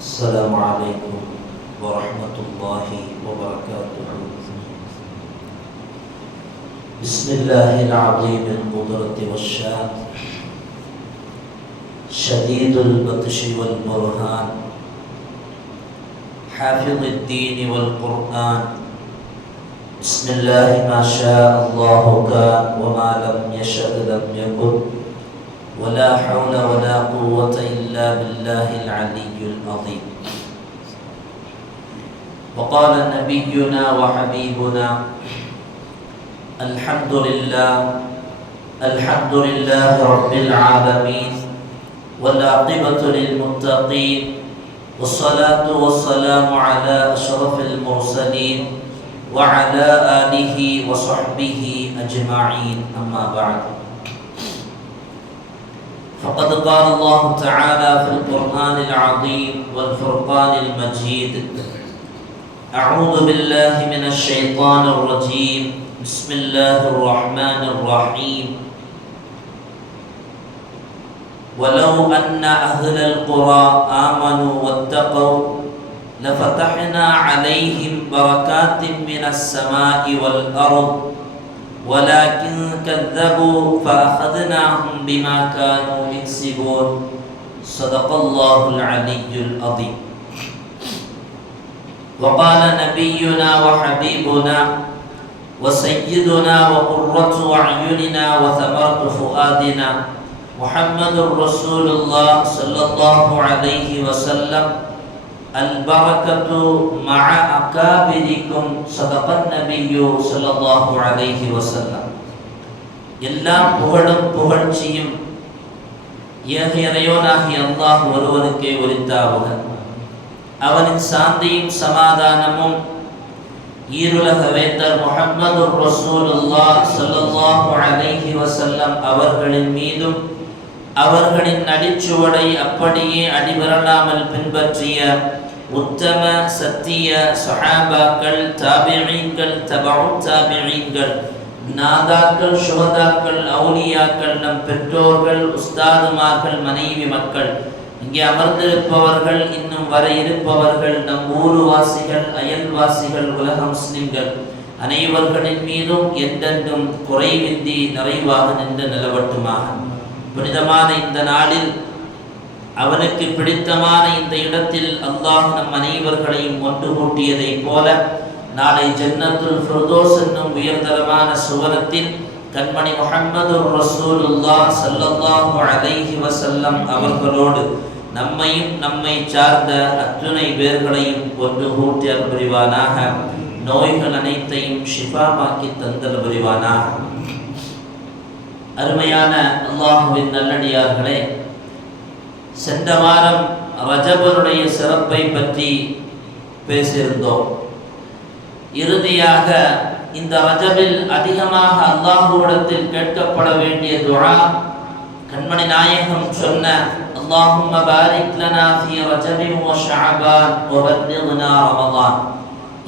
السلام عليكم ورحمة الله وبركاته. بسم الله العظيم القدرة والشان، شديد البطش والبرهان، حافظ الدين والقرآن. بسم الله ما شاء الله كان وما لم يشأ لم يكن، ولا حول ولا قوة إلا بالله العلي العظيم. وقال نبينا وحبيبنا: الحمد لله رب العالمين، والعاقبة للمتقين، والصلاة والسلام على أشرف المرسلين وعلى آله وصحبه أجمعين، أما بعد. فقد قال الله تعالى في القرآن العظيم والفرقان المجيد: أعوذ بالله من الشيطان الرجيم، بسم الله الرحمن الرحيم. ولو أن أهل القرى آمنوا واتقوا لفتحنا عليهم بركات من السماء والأرض ولكن كذبوا فأخذناهم بما كانوا يكسبون. صدق الله العلي العظيم. وقال نبينا وحبيبنا وسيدنا وقرة أعيننا وثمرة فؤادنا محمد رسول الله صلى الله عليه وسلم: البركة مع أكابركم. صدق النبي صلى الله عليه وسلم. எல்லாம் புகழும் புகழ்ச்சியும் ஏக இறைவனாகிய அல்லாஹ் ஒருவனுக்கே உரித்தாவுக. அவனின் சாந்தியும் சமாதானமும் ஈருலக வேந்தர் முஹம்மது ரசூலுல்லாஹ் ஸல்லல்லாஹு அலைஹி வஸல்லம் அவர்களின் மீதும் அவர்களின் நடிச்சுவடை அப்படியே அடிபரலாமல் பின்பற்றிய உத்தம சத்திய சஹாபாக்கள், தாபிஈன்கள், தபஉ தாபிஈன்கள், நாதாக்கள், சுஹதாக்கள், அவுலியாக்கள், நம் பெற்றோர்கள், உஸ்தாதுமார்கள், மனைவி மக்கள், இங்கே அமர்ந்திருப்பவர்கள், இன்னும் வர இருப்பவர்கள், நம் ஊர்வாசிகள், அயல்வாசிகள், உலக முஸ்லிம்கள் அனைவர்களின் மீதும் என்றென்றும் குறைவின்றி நிறைவாக நின்று நிலவட்டுமாக. புனிதமான இந்த நாளில் அவனுக்கு பிடித்தமான இந்த இடத்தில் அல்லாஹ் நம் அனைவர்களையும் ஒன்று கூட்டியதைப் போல நாளை ஜன்னத்துல் ஃபிர்தௌஸ் என்னும் உயர்தரமான சுவனத்தில் கண்மணி முஹம்மது ரசூலுல்லாஹ் ஸல்லல்லாஹு அலைஹி வஸல்லம் அவர்களோடு நம்மையும் நம்மை சார்ந்த அத்துணை பேர்களையும் ஒன்று கூட்டி அருள் புரிவானாக. நோய்கள் அனைத்தையும் ஷிஃபாமாக்கி தந்தல் புரிவானாக. அருமையான அல்லாஹுவின் நல்லடியார்களே, சென்ற வாரம் ரஜபனுடைய சிறப்பை பற்றி பேசியிருந்தோம். இறுதியாக இந்த ரஜபில் அதிகமாக அல்லாஹுவிடத்தில் கேட்கப்பட வேண்டிய துஆ கண்மணி நாயகம் சொன்ன அல்லாஹும்ம பாரிக் லனா ஃபீ ரஜபின் வ ஷஅபான் வ பல்லிக்னா ரமலான்.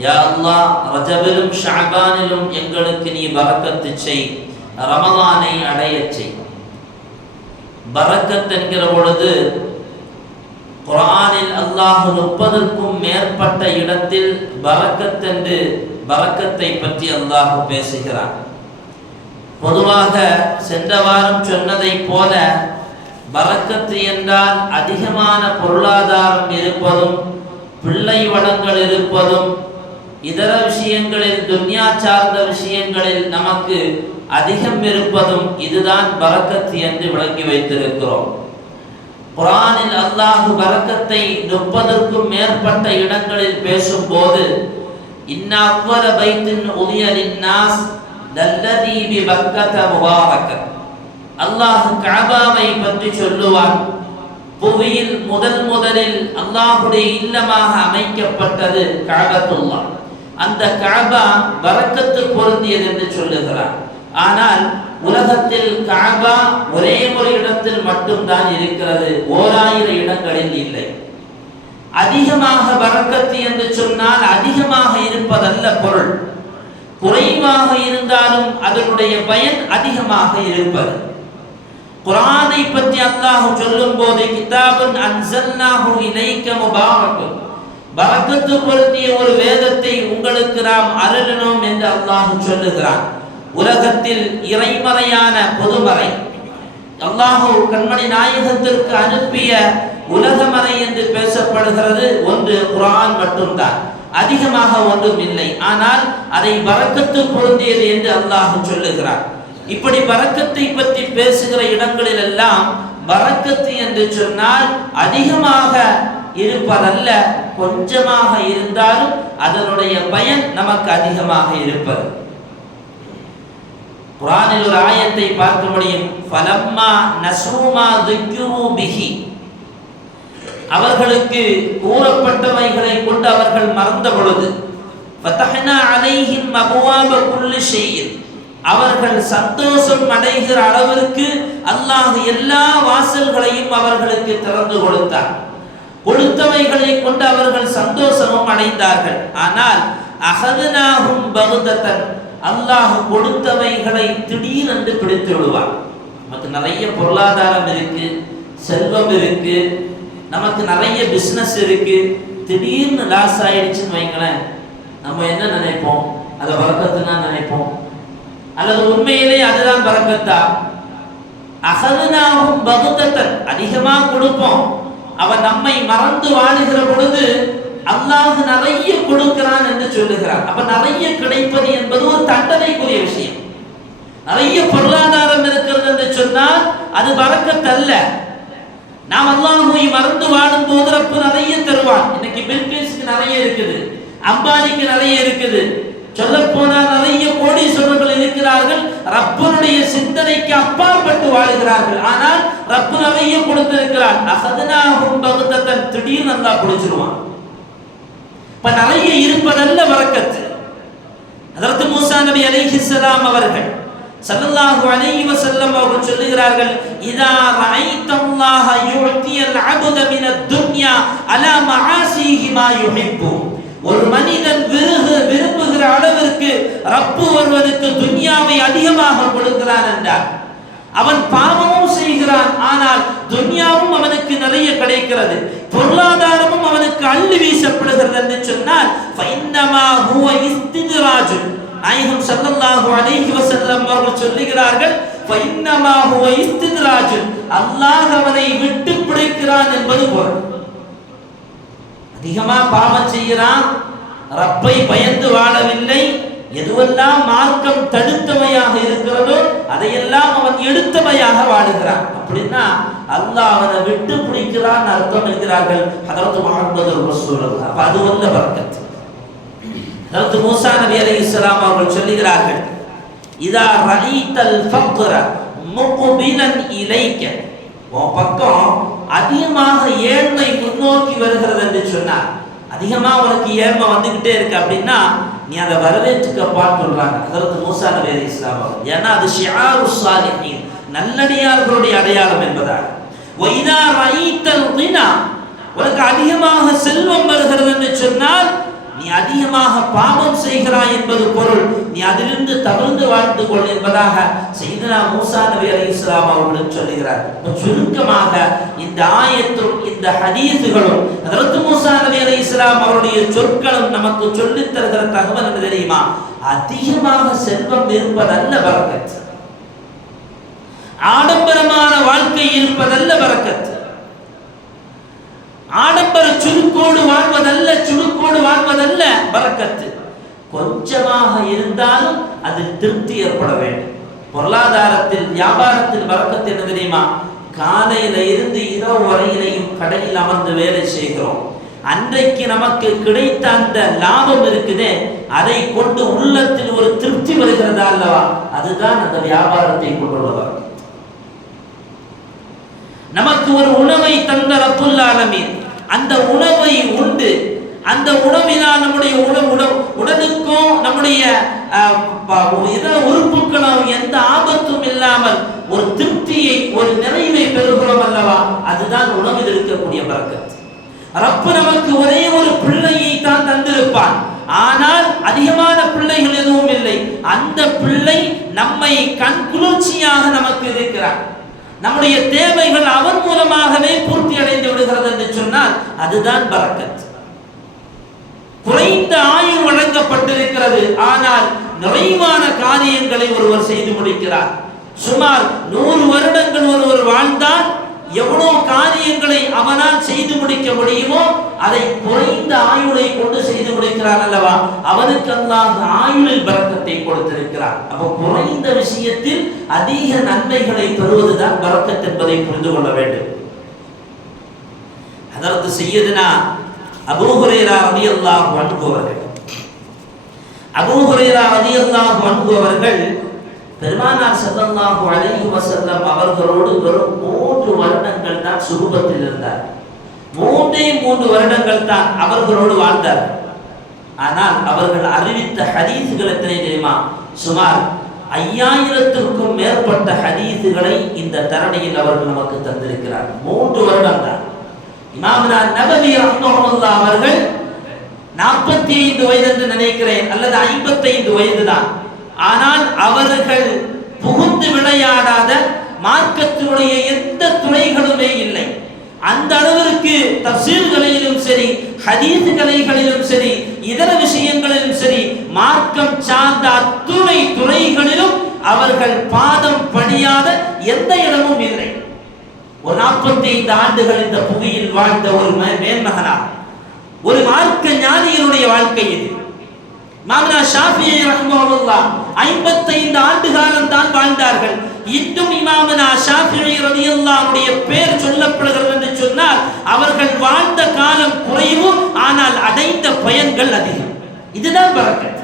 யா அல்லாஹ், ரஜபிலும் ஷஅபானிலும் எங்களுக்கு நீ பரக்கத்து செய், ரமலானை அடையச் செய். பரக்கத் என்கிற பொழுது குர்ஆனில் அல்லாஹ் 30க்கும் மேற்பட்ட இடத்தில் பரக்கத் என்று பரக்கத்தை பற்றி அல்லாஹ் பேசுகிறான். பொதுவாக சென்ற வாரம் சொன்னதைப் போல பரக்கத்து என்றால் அதிகமான பொருளாதாரம் இருப்பதும், பிள்ளை வளங்கள் இருப்பதும், இதர விஷயங்களில் துன்யா சார்ந்த விஷயங்களில் நமக்கு அதிகம் இருப்பதும், இதுதான் பரக்கத் என்று விளக்கி வைத்திருக்கிறோம். குர்ஆனில் அல்லாஹ் பரக்கத்தை 30க்கும் மேற்பட்ட இடங்களில் பேசும்போது இன்ன அவ்வல பைத்தின் உதிய லின்னாஸ் லல்லதி பிபக்கத முபாரக்கத், அல்லாஹ் கஅபாவை பற்றி சொல்லுவான். புவியில் முதலில் அல்லாஹ்வுடைய இல்லமாக அமைக்கப்பட்டது கஅபத்துல்லாஹ். அந்த கஅபா பரக்கத்து பொருந்தியது என்று சொல்லுகிறார். ஆனால் உலகத்தில் கஅபா ஒரே ஒரு இடத்தில் மட்டும்தான் இருக்கிறது, 1000 இடங்களில் இல்லை. அதிகமாக பரக்கத்து என்று சொன்னால் அதிகமாக இருப்பதல்ல பொருள், குறைவாக இருந்தாலும் அதனுடைய பயன் அதிகமாக இருப்பது. குர்ஆனை பற்றி அல்லாஹ் சொல்லும்போது கிதாபுன் அன்ஸல்னாஹு இலைக முபாரக்குன், பரக்கத்து பொருந்திய ஒரு வேதத்தை உங்களுக்கு நாம் அருளினோம் என்று அல்லாஹ் சொல்லுகிறான். உலகத்தில் இறைமறையான பொதுமறை அல்லாஹ் கண்மணி நாயகத்திற்கு அனுப்பிய உலகமறை என்று பேசப்படுகிறது ஒன்று குர்ஆன் மட்டும்தான், அதிகமாக ஒன்றும் இல்லை. ஆனால் அதை பரக்கத்து பொருந்தியது என்று அல்லாஹ் சொல்லுகிறார். இப்படி பரக்கத்தை பற்றி பேசுகிற இடங்களில் எல்லாம் பரக்கத்து என்று சொன்னால் அதிகமாக இருப்பதல்ல, கொஞ்சமாக இருந்தாலும் அதனுடைய பயன் நமக்கு அதிகமாக இருப்பது. குர்ஆனில் ஒரு ஆயத்தை பார்க்க முடியும். ஃபலம்மா நஸூமா ذுக்கிரு பிஹி, அவர்களுக்கு கூறப்பட்டவைகளை கொண்டு அவர்கள் மறந்த பொழுது ஃபதஹ்னா அலைஹிம் அபுவாப குல்லி ஷைஇன், அவர்கள் சந்தோஷம் அடைகிற அளவிற்கு அல்லாஹ் எல்லா வாசல்களையும் அவர்களுக்கு திறந்து கொடுத்தார். கொடுத்தவைகளை கொண்டு அவர்கள் சந்தோஷமும் அடைந்தார்கள். ஆனால் அஹதுனாஹும் பகுதத்தன், அல்லாஹ் கொடுத்தவைகளை திடீரென்று பிடித்து விடுவார். நமக்கு நிறைய பொருளாதாரம் இருக்கு, செல்வம் இருக்கு, நமக்கு நிறைய பிசினஸ் இருக்கு, திடீர்னு லாஸ் ஆயிடுச்சுன்னு வைங்களேன், நம்ம என்ன நினைப்போம்? அதை பரக்கத்துனா நினைப்போம், அல்லது உண்மையிலே அதுதான் பரக்கத்தா? அஹதுனாஹும் பகுதத்தன், அதிகமா கொடுப்போம், அவன் நம்மை மறந்து வாழுகிற பொழுது அல்லாஹ் நிறைய கொடுக்கிறான் என்று சொல்லுகிறார். அப்ப நிறைய கிடைப்பது என்பது ஒரு தண்டனைக்குரிய விஷயம். நிறைய பொருளாதாரம் இருக்கிறது என்று சொன்னால் அது பரக்கத் அல்ல. நாம் அல்லாஹ்வை மறந்து வாழும் போது ரப்பு நிறைய தருவான். இன்னைக்கு பில் கேட்ஸ்க்கு நிறைய இருக்குது, அம்பானிக்கு நிறைய இருக்குது, சொல்ல போனால் நிறைய கோடீஸ்வரர்கள் இருக்கிறார்கள், ரப்பனுடைய சிந்தனைக்கு அப்பாற்பட்டு வாழுகிறார்கள். ஆனால் ரப்பு நிறைய கொடுத்திருக்கிறான். அஹதுனாஹும் பகுதத்தன், திடீர்னு அல்லாஹ் பிடிச்சிருவான். இப்ப நிறைய இருப்பதல்ல பரக்கத்து. ஹஜ்ரத் மூஸா நபி அலைஹிஸ்ஸலாம் அவர்கள் ஸல்லல்லாஹு அலைஹி வஸல்லம் அவர்கள் சொல்லுகிறார்கள், இதா ரஅய்தல்லாஹ யுஅதியல் அப்த மினத் துன்யா அலா மஆசிஹி மா யுஹிப்பு, ஒரு மனிதன் விரும்புகிற அளவிற்கு ரப்பு ஒருவனுக்கு துன்யாவை அதிகமாக கொடுக்கிறான் என்றார். அவன் பாவமும் செய்கிறான், ஆனால் துன்யாவும் அவனுக்கு நிறைய கிடைக்கிறது, பொருளாதாரமும் அவனுக்கு அள்ளி வீசப்படுகிறது என்று சொன்னால் ஃபைன்னமா ஹுவ இஸ்தித்ராஜ், நாயகம் ஸல்லல்லாஹு அலைஹி வஸல்லம் அவர்கள் சொல்லுகிறார்கள், ஃபைன்னமா ஹுவ இஸ்தித்ராஜ், அல்லாஹ் அவனை விட்டு பிடிக்கிறான் என்பது பொருள். அதிகமா பாவம் செய்கிறான், ரப்பை பயந்து வாழவில்லை, எதுவெல்லாம் மார்க்கம் தடுத்தவையாக இருக்கிறதோ அதையெல்லாம் அவன் எடுத்தவையாக வாழுகிறான். அப்படின்னா அல்லாஹ் அவனை விட்டு பிடிக்கிறான் அர்த்தம் என்கிறார்கள் ஹஜ்ரத் முஹம்மது ரசூலுல்லாஹ். அப்ப அது வல்ல பரக்கத். ஹஜ்ரத் மூஸா நபி அலைஹிஸ்ஸலாம் அவர்கள் சொல்லுகிறார்கள், இதா ரஈதல் ஃபக்ர முக்பிலன் இலைக, உன் பக்கம் அதிகமாக ஏழ்மை முன்னோக்கி வருகிறது என்று சொன்னார். அதிகமா உனக்கு ஏழ்மை வந்துகிட்டே இருக்கு அப்படின்னா நீ அதை வரவேற்றுக்கப்பான்னு சொல்றாங்க ஹஜ்ரத் மூஸா நபி அலைஹிஸ்ஸலாம் அவர்கள். ஏன்னா அது ஷிஆரு ஸாலிஹீன், நல்லடியார்களுடைய அடையாளம் என்பதாக. வைதா ரஈதல் கினா, உனக்கு அதிகமாக செல்வம் வருகிறது என்று சொன்னால் நீ அதிகமாக பாவம் செய்கிறாய் என்பது பொருள், நீ அதிலிருந்து தவிர்த்து வாழ்ந்து கொள் என்பதாக சையதுனா மூஸா நபி அலைஹிஸ்ஸலாம் அவர்களும் சொல்லுகிறார். சுருக்கமாக இந்த ஆயத்தும் இந்த ஹதீஸுகளும் ஹஜ்ரத் மூஸா நபி அலைஹிஸ்ஸலாம் அவருடைய சொற்களும் நமக்கு சொல்லித் தருகிற தகவல் என்ன தெரியுமா? அதிகமாக செல்வம் இருப்பதல்ல பரக்கத், ஆடம்பரமான வாழ்க்கை இருப்பதல்ல பரக்கத், ஆடம்பர சுருக்கோடு வாழ்வதல்ல பரக்கத்து. கொஞ்சமாக இருந்தாலும் அதில் திருப்தி ஏற்பட வேண்டும். பொருளாதாரத்தில் வியாபாரத்தில் பரக்கத்து என்ன தெரியுமா? காலையில இருந்து இரவு வரையிலையும் கடலில் அமர்ந்து வேலை செய்கிறோம், அன்றைக்கு நமக்கு கிடைத்த அந்த லாபம் இருக்குதே, அதை கொண்டு உள்ளத்தில் ஒரு திருப்தி வருகிறதா அல்லவா, அதுதான் அந்த வியாபாரத்தை கொண்டுள்ளவர். நமக்கு ஒரு உணவை தந்த ரப்புல் ஆலமீன், அந்த உணவை உண்டு அந்த உணவினால் நம்முடைய உடலுக்கோ நம்முடைய உறுப்புகளும் எந்த ஆபத்தும் இல்லாமல் ஒரு திருப்தியை ஒரு நிறைவை பெறுகிறோம் அல்லவா, அதுதான் உணவில் இருக்கக்கூடிய பரக்கத். ரப்பு நமக்கு ஒரே ஒரு பிள்ளையை தான் தந்திருப்பான், ஆனால் அதிகமான பிள்ளைகள் எதுவும் இல்லை. அந்த பிள்ளை நம்மை கண் குளிர்ச்சியாக நமக்கு இருக்கிறார். நம்முடைய தேவைகள் அவன் மூலமாகவே பூர்த்தி அடைந்து விடுகிறது என்று சொன்னால் அதுதான் பரக்கத். குறைந்த ஆயுள் வழங்கப்பட்டிருக்கிறது, ஆனால் நிறைவான காரியங்களை ஒருவர் செய்து முடிக்கிறார். சுமார் 100 வருடங்கள் ஒருவர் வாழ்ந்தால் எவ்வளவு காரியங்களை அவனால் செய்து முடிக்க முடியுமோ அதை குறைந்த ஆயுளை கொண்டு செய்து முடிக்கிறான் அல்லவா, அவனுக்கு அல்லாஹ் ஆயுளில் பரக்கத்தை கொடுத்திருக்கிறார். அப்போ குறைந்த விஷயத்தில் அதிக நன்மைகளை பெறுவதுதான் பரக்கத் என்பதை புரிந்து கொள்ள வேண்டும். அதற்கு சய்யிதுனா அபூ ஹுரைரா ரலியல்லாஹு அன்ஹு அவர்கள் அபூ ஹுரைரா ரலியல்லாஹு அன்ஹு அவர்கள் பெருமானார் ஸல்லல்லாஹு அலைஹி வஸல்லம் அவர்களோடு வெறும் 3 வருடங்கள் தான் சுஹபத்தில் இருந்தார். 3 வருடங்கள் தான் அவர்களோடு வாழ்ந்தார். ஆனால் அவர்கள் அறிவித்த ஹதீஸ்கள் எத்தனை தெரியுமா? சுமார் 5000க்கும் மேற்பட்ட ஹதீஸ்களை இந்த தரணியில் அவர்கள் நமக்கு தந்திருக்கிறார். 3 வருடம் தான். இமாமுனா நபவி ரஹ்மத்துல்லாஹி அவர்கள் 45 வயது என்று நினைக்கிறேன், அல்லது 55 வயது தான். ஆனால் அவர்கள் புகுந்து விளையாடாத மார்க்கத்தினுடைய எந்த துறைகளுமே இல்லை. அந்த அளவிற்கு தஃசீர்களிலும் சரி, ஹதீஸ் கலைகளிலும் சரி, இதர விஷயங்களிலும் சரி, மார்க்கம் சார்ந்த அத்துணை துறைகளிலும் அவர்கள் பாதம் படியாத எந்த இடமும் இல்லை. ஒரு 45 ஆண்டுகள் இந்த புவியில் வாழ்ந்த ஒரு மேன்மகனார், ஒரு மார்க்க ஞானியினுடைய வாழ்க்கை இது. இமாமுனா ஷாஃபிஈ ரஹ்மத்துல்லாஹ் 55 ஆண்டு காலம் தான் வாழ்ந்தார்கள். இன்னும் இமாமுனா ஷாஃபிஈ ரலியல்லாஹு அன்ஹுடைய பெயர் சொல்லப்படுகிறது என்று சொன்னால் அவர்கள் வாழ்ந்த காலம் குறைவு, ஆனால் அடைந்த பயன்கள் அதிகம். இதுதான் பரக்கத்.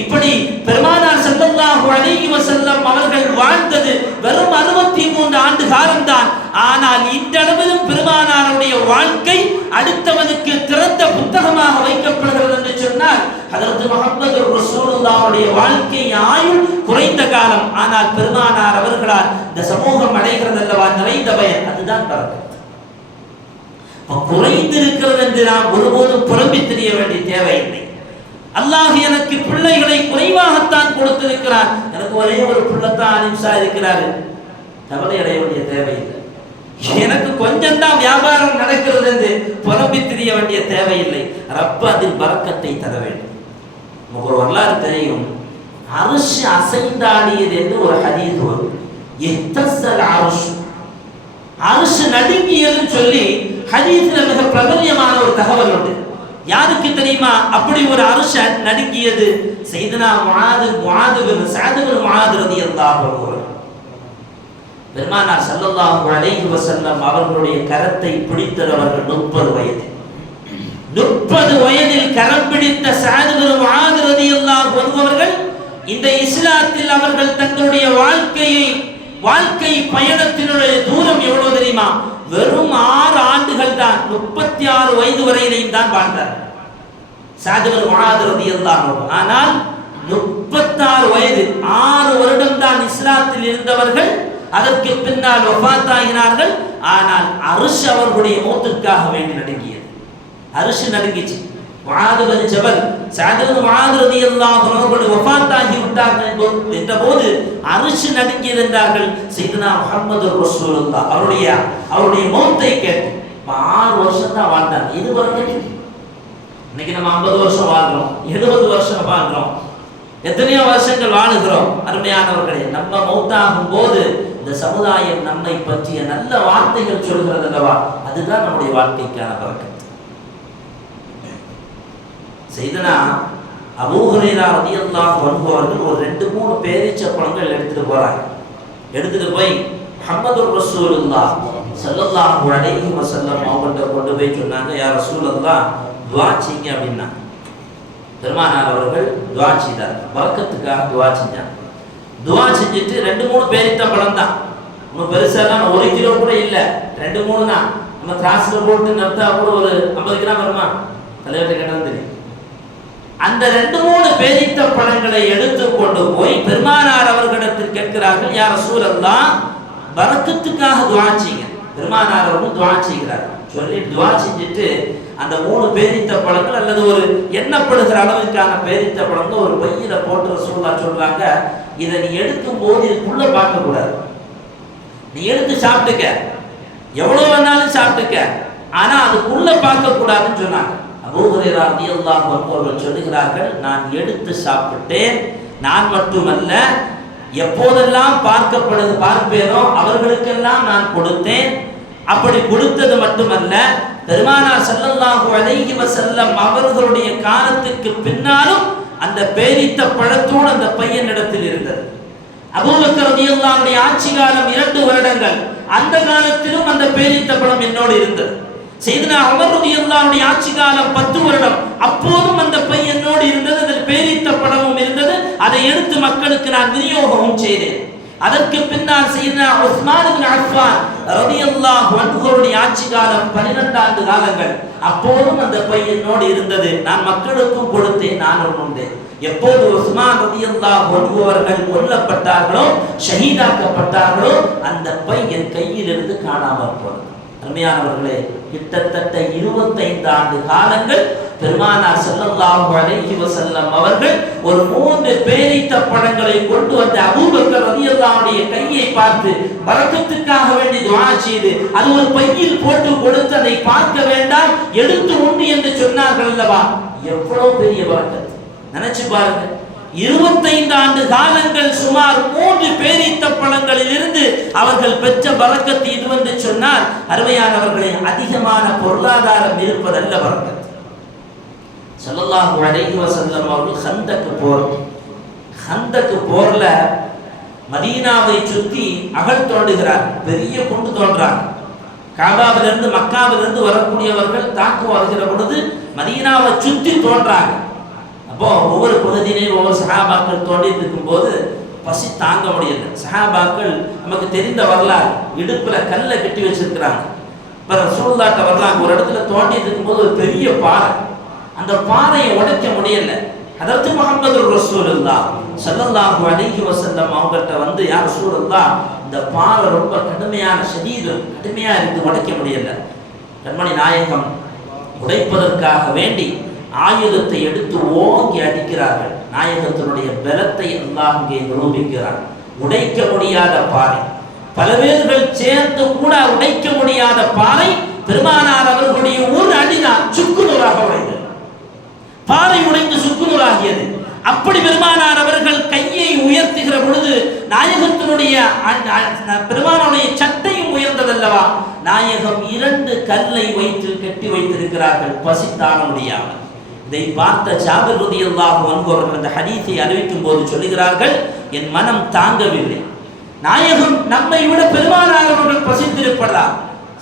இப்படி பெருமானார் ஸல்லல்லாஹு அலைஹி வஸல்லம் அவர்கள் வாழ்ந்தது வெறும் 63 ஆண்டு காலம்தான். ஆனால் இன்றளவிலும் பெருமானாருடைய வாழ்க்கை அடுத்தவனுக்கு திறந்த புத்தகமாக வைக்கப்படுகிறது என்று சொன்னால் ஹஜ்ரத் முஹம்மது ரசூலுல்லாஹ்வுடைய வாழ்க்கை ஆயுள் குறைந்த காலம், ஆனால் பெருமானார் அவர்களால் இந்த சமூகம் அடைகிறது அல்லவா நிறைந்த பயன். அதுதான் பரக்கத். குறைந்திருக்கிறது என்று நாம் ஒருபோதும் புறம்பி தெரிய வேண்டிய தேவையில்லை. அல்லாஹ் எனக்கு பிள்ளைகளை குறைவாகத்தான் கொடுத்திருக்கிறார், எனக்கு ஒரே ஒரு பிள்ளைத்தான் அனிம்சா இருக்கிறாரு, கவலை அடைய வேண்டிய தேவையில்லை. எனக்கு கொஞ்சம் தான் வியாபாரம் நடக்கிறது என்று புறம்பி தெரிய வேண்டிய தேவையில்லை. ரப்ப அதில் பரக்கத்தை தர வேண்டும். நமக்கு ஒரு வரலாறு தெரியும், அர்ஷ் அசைந்தாடியது என்று ஒரு ஹதீஸ் வரும். இஹ்தஸல் அர்ஷ், அர்ஷ் நடுங்கியதுன்னு சொல்லி ஹதீஸ்ல மிக பிரபல்யமான ஒரு தகவல் உண்டு. யாருக்கு தெரியுமா அப்படி ஒரு அர்ஷ் நடுங்கியது? சையதுனா முஆது பின் சஅத் பின் முஆத் ரலியல்லாஹு அன்ஹு. பெருமானார் ஸல்லல்லாஹு அலைஹி வஸல்லம் அவர்களுடைய கரத்தை பிடித்தவர்கள் 30 வயது. 30 வயதில் கரம் பிடித்த சஅத் பின் முஆத் ரலியல்லாஹு அன்ஹு அவர்கள் இந்த இஸ்லாத்தில் அவர்கள் தங்களுடைய வாழ்க்கை பயணத்தினுடைய தூரம் எவ்வளவு தெரியுமா? வெறும் 6 ஆண்டுகள் தான், 36 வயது வரையிலையும் தான் வாழ்ந்தார் சஅத் பின் முஆத் ரலியல்லாஹு அன்ஹு. ஆனால் 36 வயது, 6 வருடம் தான் இஸ்லாத்தில் இருந்தவர்கள். அதற்கு பின்னால் வஃபாத் ஆகினார்கள். ஆனால் அர்ஷ் அவர்களுடைய மௌத்துக்காக வேண்டி நடுங்கியது. அர்ஷ் நடுங்கிச்சு. முஆத் பின் ஜபல், சஅத் பின் முஆத் ரலியல்லாஹு அன்ஹு அவர்கள் வஃபாத் ஆகி விட்டார்கள் என்றபோது அர்ஷ் நடுங்கியது என்றார்கள். சையதுனா முஹம்மது ரசூலுல்லாஹ் அவருடைய மௌத்தை கேட்டு 6 வருஷம் தான் வாழ்ந்தாங்க. இது வரைக்கும் இன்னைக்கு நம்ம 50 வருஷம் வாழ்றோம், 70 வருஷம் வாழ்றோம், எத்தனையோ வருஷங்கள் வாழுகிறோம். அருமையானவர்களே, நம்ம மௌத்தாகும் போது இந்த சமுதாயம் நம்மை பற்றிய நல்ல வார்த்தைகள் சொல்கிறது அல்லவா, அதுதான் நம்முடைய வாழ்க்கைக்கான பரக்கத். சையதுனா அபூ ஹுரைரா ரலியல்லாஹு அன்ஹு அவர்கள் ஒரு 2-3 பேரீச்சப்பழங்கள் எடுத்துட்டு போறாங்க. எடுத்துட்டு போய் முஹம்மது ரசூலுல்லாஹ் ஸல்லல்லாஹு அலைஹி வஸல்லம் அவங்கள்ட்ட கொண்டு போய் சொன்னாங்க, யா ரசூலல்லாஹ் துஆ செய்யுங்க அப்படின்னா. பெருமானார் அவர்கள் துஆ செய்தார், பரக்கத்துக்காக துஆ செஞ்சாங்க. துஆ செஞ்சுட்டு 2-3 பேரீச்சப்பழம் தான், இன்னும் பெருசாலாம் 1 கிலோ கூட இல்லை, 2-3 தான். நம்ம கிராஸ்ல போட்டு நட்டா கூட ஒரு 50 கிராம் வருமா? தலைவர்கிட்ட கேட்டது தெரியும். அந்த 2-3 பேரித்த பழங்களை எடுத்து கொண்டு போய் பெருமானார் அவர்களிடத்தில் கேட்கிறார்கள், யா ரசூலல்லாஹ் பரக்கத்துக்காக துஆ செய்யுங்க. பெருமானார் அவர்கள் துஆ செய்கிறார். சொல்லி துஆ செஞ்சுட்டு அந்த 3 பேரித்த பழங்கள் அல்லது ஒரு எண்ணப்படுகிற அளவுக்கான பேரித்த பழங்கள் ஒரு பையில போட்டு ரசூலுல்லாஹ் சொல்றாங்க, இதை நீ எடுக்கும் போது இதுக்குள்ள பார்க்க கூடாது, நீ எடுத்து சாப்பிட்டுக்க, எவ்வளவு வேணாலும் சாப்பிட்டுக்க, ஆனா அதுக்குள்ள பார்க்க கூடாதுன்னு சொன்னாங்க. அபூ ஹுரைரா ரலியல்லாஹு அன்ஹு அவர்கள் சொல்லுகிறார்கள், நான் எடுத்து சாப்பிட்டேன். நான் மட்டுமல்ல, எப்போதெல்லாம் பார்ப்பேனோ அவர்களுக்கெல்லாம் நான் கொடுத்தேன். அப்படி கொடுத்தது மட்டுமல்ல, பெருமானார் ஸல்லல்லாஹு அலைஹி வஸல்லம் அவர்களுடைய காலத்துக்கு பின்னாலும் அந்த பேரித்த பழத்தோடு அந்த பையனிடத்தில் இருந்தது. அபூபக்கர் ரலியல்லாஹு அன்ஹுடைய ஆட்சி காலம் 2 வருடங்கள். அந்த காலத்திலும் அந்த பேரித்த பழம் என்னோடு இருந்தது. சையதுனா உமர் ரலியல்லாஹு அன்ஹுடைய ஆட்சி காலம் 10 வருடம். அப்போதும் அந்த பை என்னோடு இருந்தது. அதில் பேரித்த பழமும் இருந்தது. அதை எடுத்து மக்களுக்கு நான் விநியோகமும் செய்தேன். அதற்கு பின்னால் சையதுனா உஸ்மான் இப்னு அஃபான் ரலியல்லாஹு அன்ஹுடைய ஆட்சி காலம் 12 ஆண்டு காலங்கள். அப்போதும் அந்த பை என்னோடு இருந்தது. நான் மக்களுக்கும் கொடுத்தேன், நானும் உண்டேன். எப்போது உஸ்மான் ரலியல்லாஹு அன்ஹு அவர்கள் கொல்லப்பட்டார்களோ, ஷஹீதாக்கப்பட்டார்களோ, அந்த பை என் கையில் இருந்து காணாமல் போனது. அருமையானவர்களே, கிட்டத்தட்ட 25 ஆண்டு காலங்கள் பெருமானார் ஸல்லல்லாஹு அலைஹி வஸல்லம் அவர்கள் ஒரு 3 பேரித்த பழங்களை கொண்டு வந்த அபூபக்கர் ரலியல்லாஹு அன்ஹுடைய கையை பார்த்து பரக்கத்துக்காக வேண்டி துஆ செய்து அது ஒரு பையில் போட்டு கொடுத்து அதை பார்க்க வேண்டாம், எடுத்து உண்டு என்று சொன்னார்கள் அல்லவா? எவ்வளவு பெரிய பரக்கத் நினைச்சு பாருங்க. 25 ஆண்டு காலங்கள் சுமார் 3 பேரித்த பழங்களில் இருந்து அவர்கள் பெற்ற பரக்கத் இது வந்து சொன்னால், அருமையானவர்களே, அதிகமான பொருளாதாரம் இருப்பதல்ல பரக்கத். ஸல்லல்லாஹு அலைஹி வஸல்லம் அவர்கள் ஹந்தக் போர்ல மதீனாவை சுற்றி அகழ் தோண்டுகிறார். பெரிய குண்டு தோன்றாங்க. காபாவிலிருந்து மக்காவிலிருந்து வரக்கூடியவர்கள் தாக்கு வருகிற பொழுது மதீனாவை சுற்றி தோன்றாங்க. அப்போ ஒவ்வொரு பகுதியிலையும் ஒவ்வொரு சஹாபாக்கள் தோண்டிட்டு இருக்கும் போது பசி தாங்க முடியல. சஹாபாக்கள் நமக்கு தெரிந்த வரலாறு, இடுப்புல கல்லை கட்டி வச்சிருக்கிறாங்க. இப்போ ரசூலுல்லாஹ்ட்ட வரலாறு, ஒரு இடத்துல தோண்டிட்டு இருக்கும்போது ஒரு பெரிய பாறை, அந்த பாறையை உடைக்க முடியல. ஹதரத் முஹம்மது ரசூலுல்லாஹ் ஸல்லல்லாஹு அலைஹி வஸல்லம் அவங்கள்ட்ட வந்து, யா ரசூலுல்லாஹ், இந்த பாறை ரொம்ப கடுமையான கடுமையா இருக்கு, உடைக்க முடியல. கண்மணி நாயகம் உடைப்பதற்காக வேண்டி ஆயுதத்தை எடுத்து ஓங்கி அடிக்கிறார்கள். நாயகத்தினுடைய பலத்தை அல்லாஹ் இங்கே நிரூபிக்கிறார். உடைக்க முடியாத பாறை, பல பேர்கள் சேர்ந்து கூட உடைக்க முடியாத பாறை, பெருமானார் அவர்களுடைய ஒரு அடிதான் சுக்குநூறாக உடைந்தது. பாறை உடைந்து சுக்குநூறாகியது. அப்படி பெருமானார் அவர்கள் கையை உயர்த்துகிற பொழுது நாயகத்தினுடைய பெருமானுடைய சட்டையும் உயர்ந்ததல்லவா? நாயகம் 2 கல்லை வைத்து கட்டி வைத்திருக்கிறார்கள், பசி தாங்க முடியாமல். இதை பார்த்த ஜாபிர் ரலியல்லாஹு அன்ஹு அவர்கள் அந்த ஹதீஸை அறிவிக்கும் போது சொல்லுகிறார்கள், என் மனம் தாங்கவில்லை. நாயகம் நம்மை விட பெருமானார் அவர்கள் பசித்திருப்பதா?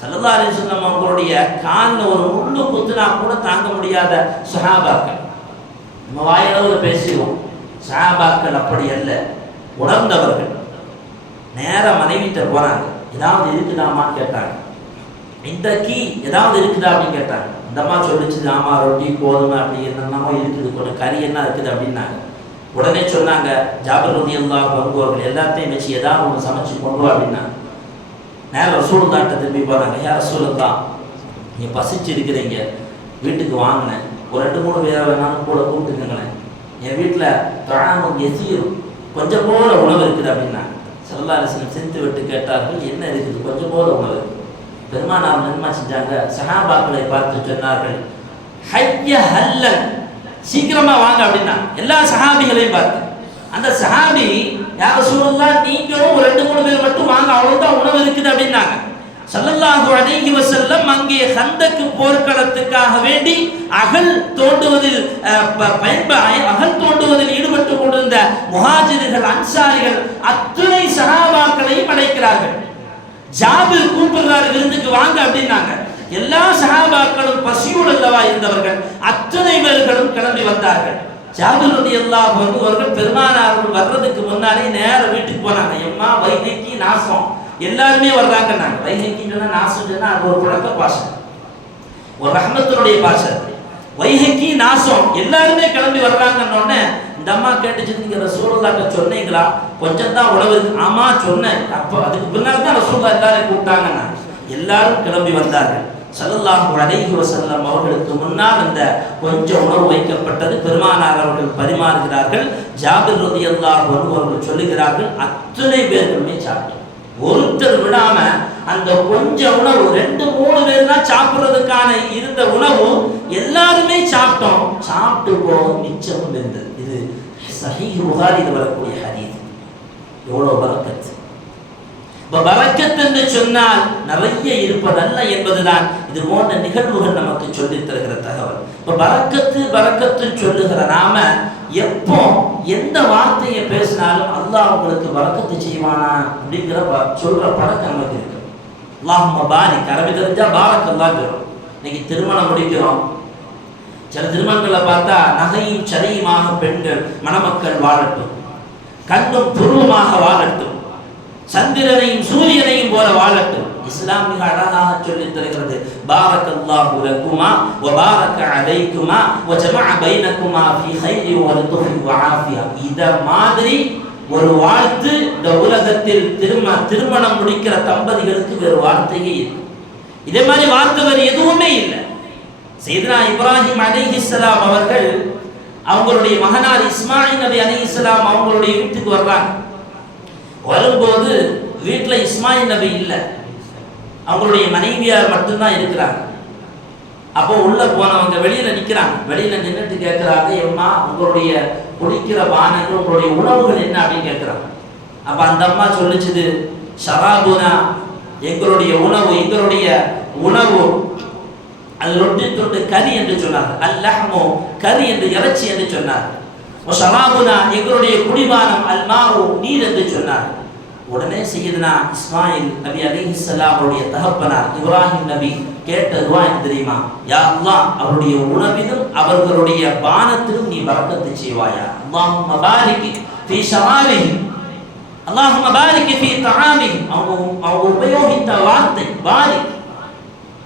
ஸல்லல்லாஹு அலைஹி வஸல்லம் அவர்களுடைய காலில் ஒரு முள்ளு குத்துனா கூட தாங்க முடியாத சஹாபாக்கள். நம்ம வாயளவில் பேசுவோம், சஹாபாக்கள் அப்படி அல்ல, உணர்ந்தவர்கள். நேர மனைவிட்ட போறாங்க, ஏதாவது இருக்குதாமான்னு கேட்டாங்க. இன்றைக்கு ஏதாவது இருக்குதா அப்படின்னு கேட்டாங்க. இந்த அம்மா சொல்லிச்சு, ஆமா, ரொட்டி கோதுமை அப்படி என்னென்னமோ இருக்குது, கொஞ்சம் கறி என்ன இருக்குது அப்படின்னாங்க. உடனே சொன்னாங்க, ஜாபிர் ரலியல்லாஹு அன்ஹு அவர்கள் எல்லாத்தையும் வச்சு ஏதாவது ஒன்று சமைச்சு கொண்டு வா அப்படின்னாங்க. நேரம் ரசூலுல்லாஹ்ட்ட திரும்பி போனாங்க, யா ரசூலுல்லாஹ், நீங்கள் பசிச்சு இருக்கிறீங்க, வீட்டுக்கு வாங்கினேன், ஒரு 2-3 பேரை வேணாலும் கூட கூப்பிட்டுக்கங்களேன், என் வீட்டில் தஆமுன் யஸீர், கொஞ்சம் போல உணவு இருக்குது அப்படின்னாங்க. ஸல்லல்லாஹு அலைஹி வஸல்லம் சிரித்து விட்டு கேட்டார்கள், என்ன இருக்குது? கொஞ்சம் போல உணவு. பெருமானார் நன்மை செஞ்சாங்க, சஹாபாக்களை பார்த்து சொன்னார்கள், ஹய்ய ஹல்லன், சீக்கிரமா வாங்க அப்படின்னா. எல்லா சஹாபிகளையும் பார்த்து, அந்த சஹாபி, யா ரசூலுல்லாஹ், நீங்களும் ஒரு 2-3 பேர் மட்டும் வாங்க, அவ்வளவுதான் உணவு இருக்குது அப்படின்னாங்க. ஸல்லல்லாஹு அலைஹி வஸல்லம் அங்கே ஹந்தக் போர்க்களத்துக்காக வேண்டி அகழ் தோண்டுவதில் ஈடுபட்டு கொண்டிருந்த முஹாஜிர்கள், அன்சாரிகள் அத்துணை சஹாபாக்களையும் அழைக்கிறார்கள். ஜாபிர் கூப்பிடுறாரு, விருந்துக்கு வாங்க அப்படின்னாங்க. எல்லா சஹாபாக்களும் பசியோடு அல்லவா இருந்தவர்கள், அத்தனை பேர்களும் கிளம்பி வந்தார்கள். ஜாபிர் ரலியல்லாஹு அன்ஹு அவர்கள் பெருமானார் வர்றதுக்கு முன்னாலே நேர வீட்டுக்கு போனாங்க. எம்மா வைஹக்கி நாசம், எல்லாருமே வர்றாங்க. நாங்கள் வைஹக்கின்னா நாசம் சொன்னா அது ஒரு புழக்க பாஷை, ஒரு ரஹ்மத்தினுடைய பாஷை. வைஹக்கி நாசம், எல்லாருமே கிளம்பி வர்றாங்கன்னொடனே இந்த அம்மா கேட்டுச்சு, நீங்க ரசூலுல்லாஹ்ட்ட சொன்னீங்களா? கொஞ்சம் தான் உணவு இருக்கு. ஆமா சொன்னேன். அப்போ அதுக்கு பின்னால் தான் ரசூலுல்லாஹ் எல்லாரையும் கூப்பிட்டாங்க. எல்லாரும் கிளம்பி வந்தார்கள். ஸல்லல்லாஹு அலைஹி வஸல்லம் அவர்களுக்கு முன்னால் அந்த கொஞ்சம் உணவு வைக்கப்பட்டது. பெருமானார் அவர்கள் பரிமாறுகிறார்கள். ஜாபிர் ரலியல்லாஹு அன்ஹு அவர்கள் சொல்லுகிறார்கள், அத்தனை பேர்களுமே சாப்பிட்டோம். ஒருத்தர் விடாம அந்த கொஞ்சம் உணவு 2-3 பேர் தான் சாப்பிடுறதுக்கான இருந்த உணவு எல்லாருமே சாப்பிட்டோம். சாப்பிட்டு போக மிச்சம் இருந்தது. இது சஹீஹ் புகாரில வரக்கூடிய ஹதீஸ். எவ்வளவு பரக்கத்! பரக்கத் என்று சொன்னால் நிறைய இருப்பதல்ல என்பதுதான் இது போன்ற நிகழ்வுகள் நமக்கு சொல்லித் தருகிற தகவல். பரக்கத்து சொல்லுகிற நாம எப்போ எந்த வார்த்தையை பேசினாலும் அல்லாஹ் உங்களுக்கு பரக்கத்து செய்வானா அப்படிங்கிற சொல்ற பழக்கம் நமக்கு இருக்கு. அல்லாஹும்ம பாரிக், அரபி தெரிஞ்சா பாரக் அல்லாஹ் வரும். இன்னைக்கு திருமணம் முடிக்கிறோம். சில திருமணங்களை பார்த்தா நகையும் சதையுமாக பெண்கள் மணமக்கள் வாழட்டும், கண்ணும் துருவமாக வாழட்டும், சந்திரனையும் சூரியனையும் போல வாழட்டும். இஸ்லாம் மிக அழகாக சொல்லித் தருகிறது. பாரக்கல்லாஹு லக்குமா வ பாரக அலைக்குமா வ ஜமஅ பைனக்குமா ஃபீ கைரி வ லுத்ஃபி வ ஆஃபியா. இத மாதிரி ஒரு வாழ்த்து இந்த உலகத்தில் திருமணம் முடிக்கிற தம்பதிகளுக்கு வேறு வார்த்தையே இல்லை. இதே மாதிரி வார்த்தை வேறு எதுவுமே இல்லை. சையதுனா இப்ராஹிம் அலைஹிஸ்ஸலாம் அவர்கள் அவங்களுடைய மகனார் இஸ்மாயில் நபி அலைஹிஸ்ஸலாம் அவங்களுடைய வீட்டுக்கு வர்றாங்க. வரும்போது வீட்டில் இஸ்மாயில் நபி இல்லை, அவங்களுடைய மனைவியார் மட்டும்தான் இருக்கிறாங்க. அப்போ உள்ள போனவங்க வெளியில நிற்கிறாங்க. வெளியில நின்றுட்டு கேட்கிறாங்க, எம்மா உங்களுடைய குடிக்கிற பானங்கள் உங்களுடைய உணவுகள் என்ன அப்படின்னு கேட்கிறாங்க. அப்ப அந்த அம்மா சொல்லிச்சுது, ஷராபுனா எங்களுடைய உணவு அது ரொட்டி தொட்டு கறி என்று சொன்னார். அல்லஹ்மு கறி என்று இறைச்சி என்று சொன்னார். ஷராபுனா எங்களுடைய குடிபானம் அல்மாவு நீர் என்று சொன்னார். உடனே சையதுனா இஸ்மாயில் நபி அலைஹிஸ்ஸலாம் அவருடைய தகப்பனார் இப்ராஹிம் நபி கேட்ட துஆ என்ன தெரியுமா? யா அல்லாஹ் அவருடைய உணவிலும் அவர்களுடைய பானத்திலும் நீ பரக்கத்து செய்வாயா. அல்லாஹும்ம பாரிக் ஃபீ ஷராபிஹி, அல்லாஹும்ம பாரிக் ஃபீ தஆமிஹி. அவங்க உபயோகித்த வார்த்தை பாரிக்.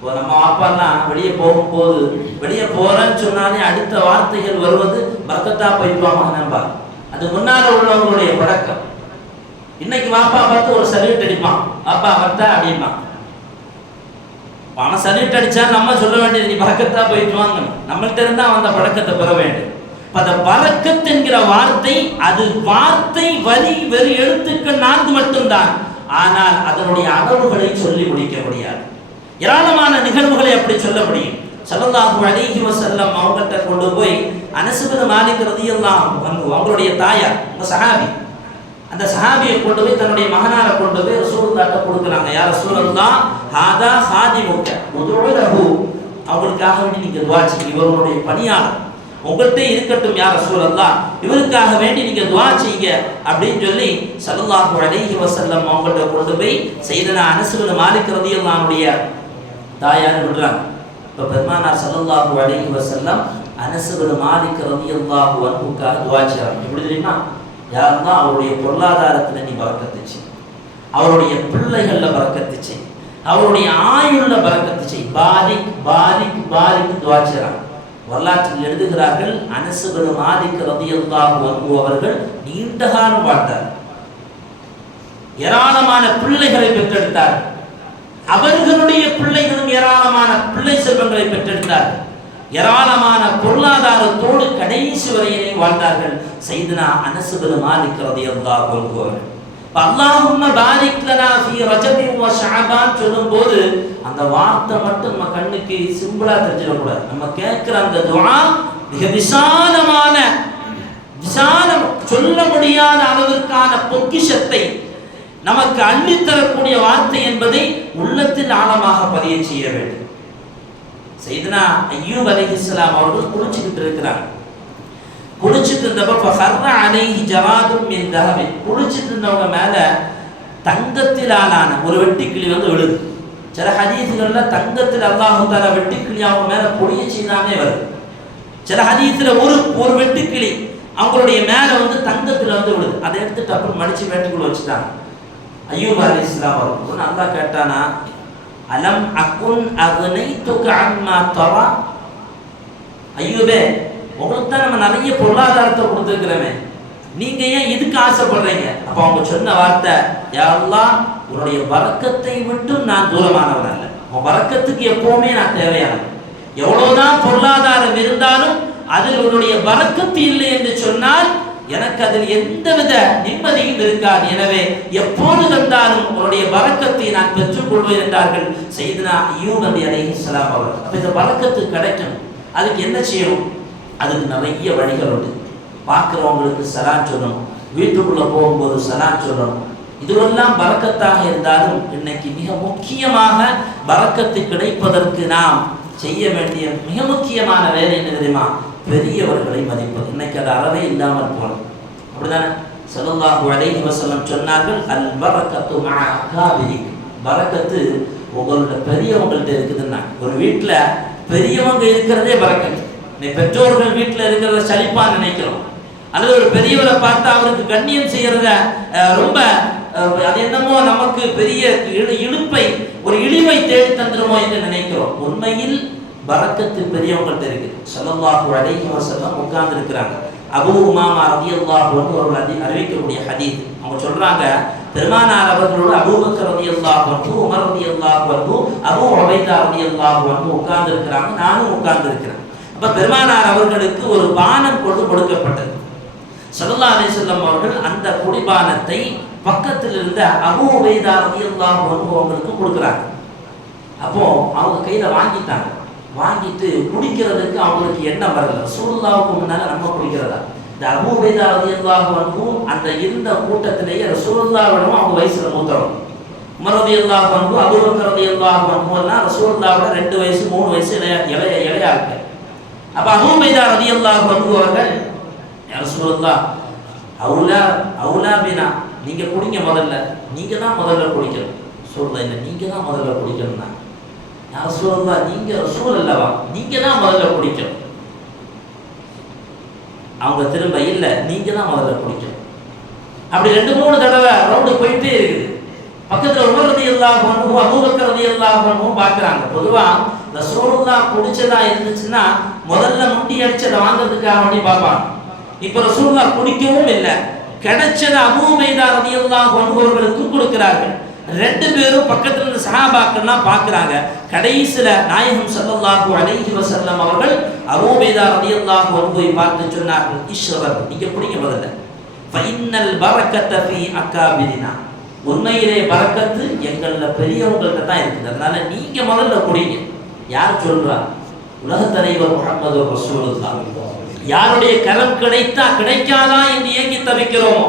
நம்ம அப்பெல்லாம் வெளியே போகும்போது வெளியே போறேன்னு சொன்னாலே அடுத்த வார்த்தைகள் வருவது பரக்கத்தா போயிடுவாங்க நம்பா. அது முன்னால உள்ளவங்களுடைய பழக்கம். இன்னைக்கு வாப்பா பார்த்து ஒரு சல்யூட் அடிப்பான், வாப்பா வர்த்தா அப்படின்பான். அவன் சல்யூட் அடிச்சா நம்ம சொல்ல வேண்டியது நீ பரக்கத்தா போயிட்டு வாங்க. நம்மள்கிட்ட இருந்தா அந்த பழக்கத்தை பெற வேண்டும். அந்த பரக்கத் என்கிற வார்த்தை அது வார்த்தை வரி வெறு எழுத்துக்கள் 4 மட்டும்தான். ஆனால் அதனுடைய அளவுகளை சொல்லி முடிக்க முடியாது. ஏராளமான நிகழ்வுகளை அப்படி சொல்ல முடியும். ஸல்லல்லாஹு அலைஹி வஸல்லம் அவங்கள்ட்ட கொண்டு போய் அனஸ் இப்னு மாலிக் ரலியல்லாஹு அன்ஹு அவங்களுடைய தாயார் சஹாபி, அந்த சஹாபியை கொண்டு போய் தன்னுடைய மகனாரை கொண்டு போய் ரசூலுல்லாஹ்ட்ட கொடுக்குறாங்க. யா ரசூலல்லாஹ் ஹாதா ஹாதிமுக உதுஉலஹு, அவங்களுக்காக வேண்டி நீங்க துஆ செய்யுங்க, இவருடைய பணியாளர் உங்கள்கிட்ட இருக்கட்டும் யா ரசூலல்லாஹ், இவருக்காக வேண்டி நீங்க துஆ செய்யுங்க அப்படின்னு சொல்லி ஸல்லல்லாஹு அலைஹி வஸல்லம் அவங்கள்ட்ட கொண்டு போய் சையதுனா அனஸ் இப்னு மாலிக் ரலியல்லாஹு அன்ஹுடைய தாயார் விடுறாங்க. இப்போ பெருமானார் ஸல்லல்லாஹு அலைஹி வஸல்லம் அனஸ் இப்னு மாலிக் ரலியல்லாஹு அன்ஹுக்காக துஆ செய்றாங்க. எப்படி தெரியுமா? யா அல்லாஹ் அவருடைய பொருளாதாரத்தில் நீ பரக்கத்து செய், அவருடைய பிள்ளைகள்ல பரக்கத்து செய், அவருடைய ஆயுள்ல பரக்கத்து செய், பாரிக் பாரிக் பாரிக் துஆ செய்றாங்க. வரலாற்றில் எழுதுகிறார்கள், அனஸ் இப்னு மாலிக் ரலியல்லாஹு அன்ஹு அவர்கள் நீண்ட காலம் வாழ்ந்தார், ஏராளமான பிள்ளைகளை பெற்றெடுத்தார், அவர்களுடைய பிள்ளைகளும் ஏராளமான பிள்ளை செல்வங்களை பெற்றெடுத்தார், ஏராளமான பொருளாதாரத்தோடு கடைசி வரையிலே வாழ்ந்தார்கள் சையதுனா அனஸ் இப்னு மாலிக் ரலியல்லாஹு அன்ஹு அவர்கள். அல்லாஹும்ம பாரிக் லனா ஃபீ ரஜபி வ ஷஅபான் சொல்லும்போது அந்த வார்த்தை மட்டும் நம்ம கண்ணுக்கு சிம்பிளா தெரிஞ்சிடக்கூடாது. நம்ம கேட்கிற அந்த துஆ மிக விசாலமான சொல்ல முடியாத அளவிற்கான பொக்கிஷத்தை நமக்கு அள்ளித்தரக்கூடிய வார்த்தை என்பதை உள்ளத்தில் ஆழமாக பதிய செய்ய வேண்டும். சையதுனா அய்யூப் அலைஹிஸ்ஸலாம் அவர்கள் குளிச்சுக்கிட்டு இருக்கிறாங்க. குளிச்சுட்டு இருந்தப்ப ஃபஹர்ர அலைஹி ஜவாதும் மின் தஹபி, குளிச்சுட்டு இருந்தவங்க மேல தங்கத்தில் ஆளான ஒரு வெட்டுக்கிளி வந்து விழுது. சில ஹதீஸ்கள்ல தங்கத்தில் அல்லாஹ் தஆலா வெட்டுக்கிளி அவங்க மேல பொழிய செய்தானே வருது. சில ஹதீஸ்ல ஒரு வெட்டுக்கிளி அவங்களுடைய மேல வந்து தங்கத்தில் வந்து விழுது. அதை எடுத்துட்டு அப்புறம் மடிச்சு வேட்டுக்குள்ள வச்சுட்டாங்க. அய்யூப் அலைஹிஸ்ஸலாம் அவர்கள் அல்லாஹ் கேட்டானா, அலம் அகுன் அக்னைதுக அம்மா தரா, ஐயூபே உங்களுக்கு தான் நம்ம நிறைய பொருளாதாரத்தை கொடுத்துருக்கிறோமே, நீங்க ஏன் இதுக்கு ஆசைப்படுறீங்க? அப்ப அவங்க சொன்ன வார்த்தை, யா அல்லாஹ் உன்னுடைய பரக்கத்தை விட்டும் நான் தூரமானவன் அல்ல, உன் பரக்கத்துக்கு எப்பவுமே நான் தேவையானவன். எவ்வளவுதான் பொருளாதாரம் இருந்தாலும் அதில் உன்னுடைய பரக்கத்து இல்லை என்று சொன்னால் எனக்கு அதில் எந்தவித நிம்மதியும் இருக்காது. எனவே எப்போது வந்தாலும் அவருடைய பரக்கத்தை நான் பெற்றுக்கொள்வேன் என்றார்கள் சையதுனா அய்யூப் நபி அலைஹிஸ்ஸலாம் அவர்கள். அப்ப இந்த பரக்கத்து கிடைக்கும், அதுக்கு என்ன செய்யணும்? அதுக்கு நிறைய வழிகள் உண்டு. பார்க்கிறவங்களுக்கு சலாம் சொல்லணும், வீட்டுக்குள்ள போகும்போது சலாம் சொல்லணும். இதுவெல்லாம் பரக்கத்தாக இருந்தாலும் இன்னைக்கு மிக முக்கியமாக பரக்கத்து கிடைப்பதற்கு நாம் செய்ய வேண்டிய மிக முக்கியமான வேலை என்ன தெரியுமா? பெரியவர்களை மதிப்பது. இன்னைக்கு அது அறவே இல்லாமல் போனது. அப்படிதானே? ஸல்லல்லாஹு அலைஹி வஸல்லம் சொன்னார்கள், அல் பரக்கத்து மஅ அகாபிரிக். பரக்கத்து உங்களோட பெரியவங்கள்ட்ட இருக்குதுன்னா. ஒரு வீட்டில் பெரியவங்க இருக்கிறதே பரக்கத்து. பெற்றோர்கள் வீட்டில் இருக்கிறத சலிப்பா நினைக்கிறோம், அல்லது ஒரு பெரியவரை பார்த்தா அவருக்கு கண்ணியம் செய்யறத ரொம்ப அது என்னமோ நமக்கு பெரிய இழுப்பை ஒரு இழிவை தேடி தந்துருமோ என்று நினைக்கிறோம். உண்மையில் பரக்கத்து பெரியவங்கள்ட்ட இருக்குது. ஸல்லல்லாஹு அலைஹி வஸல்லம் உட்கார்ந்து இருக்கிறாங்க. அபூ உமாமா ரலியல்லாஹு அன்ஹு அவர்கள் அறிவிக்கக்கூடிய ஹதீஸ். அவங்க சொல்றாங்க, பெருமானார் அவர்களோடு அபூபக்கர் ரலியல்லாஹு அன்ஹு, உமர் ரலியல்லாஹு அன்ஹு, அபூ உபைதா ரலியல்லாஹு அன்ஹு உட்கார்ந்து இருக்கிறாங்க. நானும் உட்கார்ந்து இருக்கிறேன். அப்ப பெருமானார் அவர்களுக்கு ஒரு பானம் கொடுக்கப்பட்டது. ஸல்லல்லாஹு அலைஹி வஸல்லம் அவர்கள் அந்த குடிபானத்தை பக்கத்தில் இருந்த அபூ உபைதா ரலியல்லாஹு அன்ஹு அவங்களுக்கு கொடுக்குறாங்க. அப்போ அவங்க கையில வாங்கிட்டாங்க. வாங்கிட்டு குடிக்கிறதுக்கு அவங்களுக்கு எண்ணம் வரல. ரசூலுல்லாஹ்வுக்கு முன்னால நம்ம குடிக்கிறதா? இந்த அபூ உபைதா ரலியல்லாஹு அன்ஹு அந்த இருந்த கூட்டத்திலேயே ரசூலுல்லாஹ்விடம் அவங்க வயசுல மூத்தவங்க. உமர் ரலியல்லாஹு அன்ஹு, அபூபக்கர் ரலியல்லாஹு அன்ஹு எல்லாம் ரசூலுல்லாஹ்வோட 2 வயசு 3 வயசு இளைய ஆட்கள். அப்ப அபூ உபைதா ரலியல்லாஹு அன்ஹு அவர்கள், யா ரசூலுல்லாஹ், அவுலா பினா, நீங்க குடிங்க, முதல்ல நீங்க தான் முதல்ல குடிக்கணும். ரசூலுல்லாஹ், இல்ல நீங்க தான் முதல்ல குடிக்கணும்னா. யா ரசூலுல்லாஹ், நீங்க ரசூல் அல்லவா, நீங்க தான் முதல்ல குடிக்கணும். அவங்க திரும்ப, இல்ல நீங்க தான் முதல்ல குடிக்கணும். அப்படி 2-3 தடவை ரவுண்டு போயிட்டே இருக்குது. பக்கத்துல உமர் ரலியல்லாஹு அன்ஹு, அபூபக்கர் ரலியல்லாஹு அன்ஹு பார்க்கறாங்க. பொதுவா ரசூலுல்லாஹ் குடிச்சதா இருந்துச்சுன்னா முதல்ல முண்டி அடிச்சதை வாங்குறதுக்காக வேண்டி பார்ப்பாங்க. இப்ப ரசூலுல்லாஹ் குடிக்கவும் இல்லை, கிடைச்சத அபூ உபைதா ரலியல்லாஹு அன்ஹு அவர்களுக்கு கொடுக்கிறார்கள். 2 பேரும் பக்கத்துல இருந்து சஹாபாக்கள்லாம் பார்க்கறாங்க. கடைசில நாயகம் ஸல்லல்லாஹு அலைஹி வஸல்லம் அவர்கள் அபூ உபைதா ரலியல்லாஹு அன்ஹுவை பார்த்து சொன்னார்கள், இஷ்ரப், நீங்க குடிங்க முதல்ல. ஃபஇன்னல் பரக்கத ஃபீ அகாபிரினா, உண்மையிலே பரக்கத்து எங்கள பெரியவங்கள்ட்ட தான் இருக்குது, அதனால நீங்க முதல்ல குடிங்க. யார் சொல்றா? உலக தலைவர் முஹம்மது ரசூலுல்லாஹ். யாருடைய கரம் கிடைக்காதா என்று ஏங்கி தவிக்கிறோமோ,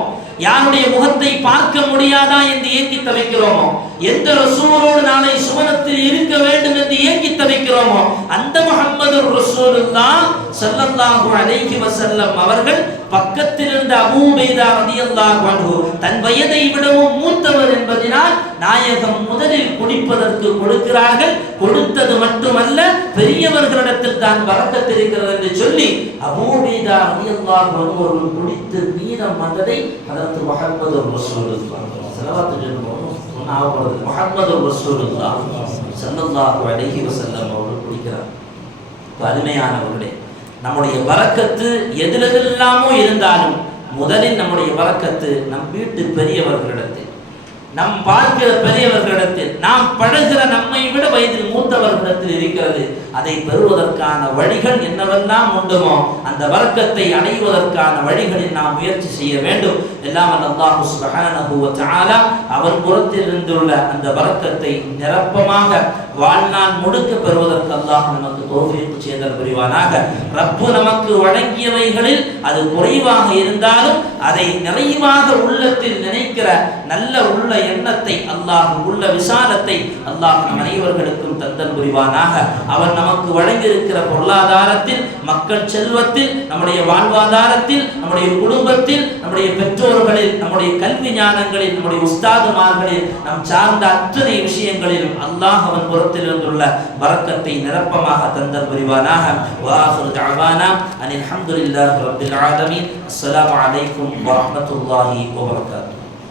யாருடைய முகத்தை பார்க்க முடியாதா என்று ஏங்கி தவிக்கிறோமோ, எந்த ரசூலோடு நாளை சுவனத்தில் இருக்க வேண்டும் என்று ஏங்கி தவிக்கிறோமோ, அந்த முஹம்மது ரசூலுல்லாஹ் ஸல்லல்லாஹு அலைஹி வஸல்லம் அவர்கள் பக்கத்தில் இருந்த அபூ உபைதா ரலியல்லாஹு அன்ஹு தன் வயதை விடவும் மூத்தவர் என்பதனால் நாயகம் முதலில் குடிப்பதற்கு கொடுக்கிறார்கள். கொடுத்தது மட்டுமல்ல, பெரியவர்களிடத்தில் தான் பரக்கத் இருக்கிறது என்று சொல்லி அபூ உபைதா ரலியல்லாஹு அன்ஹு அவர்கள் குடித்து மீதம் வந்ததை ஹதரத் முஹம்மது ரசூலுல்லாஹ் ஸல்லல்லாஹு அலைஹி வஸல்லம் அவர்கள் குடிக்கிறார். அருமையானவர்களே, நம்முடைய பரக்கத்து எதிலெல்லாமோ இருந்தாலும் முதலில் நம்முடைய பரக்கத்து நம் வீட்டு பெரியவர்களிடத்தில், நம் பார்க்கிற பெரியவர்களிடத்தில், நாம் பழகிற நம்மை விட வயதில் மூத்தவர்களிடத்தில் இருக்கிறது. அதை பெறுவதற்கான வழிகள் என்னவெல்லாம் உண்டுமோ அந்த பரக்கத்தை அடைவதற்கான வழிகளில் நாம் முயற்சி செய்ய வேண்டும். எல்லாம் அல்லாஹ் சுப்ஹானஹு வ தஆலா அவன் புறத்தில் இருந்துள்ள அந்த பரக்கத்தை நிரப்பமாக வாழ்நாள் முழுக்க பெறுவதற்கு அல்லாஹ் நமக்கு தௌஃபீக் செய்தல் புரிவானாக. ரப்பு நமக்கு வழங்கியவைகளில் அது குறைவாக இருந்தாலும் அதை நிறைவாக உள்ளத்தில் நினைக்கிற நல்ல உள்ள எண்ணத்தை அல்லாஹ், உள்ள விசாலத்தை அல்லாஹ் நம் அனைவர்களுக்கும் தந்தல் புரிவானாக. அவன் நமக்கு வழங்கியிருக்கிற பொருளாதாரத்தில், மக்கள் செல்வத்தில், நம்முடைய வாழ்வாதாரத்தில், நம்முடைய குடும்பத்தில், நம்முடைய பெற்றோர்களில், நம்முடைய கல்வி ஞானங்களில், நம்முடைய உஸ்தாதுமார்களில், நம் சார்ந்த அத்தனை விஷயங்களிலும் அல்லாஹ் அவன் புறத்தில் இருந்துள்ள பரக்கத்தை நிரப்பமாக தந்தல் புரிவானாக. வஆகிரு தஅவானா அனில் ஹம்துலில்லாஹி ரப்பில் ஆலமீன். அஸ்ஸலாமு அலைக்கும் வரஹ்மத்துல்லாஹி வபரகாத்துஹு.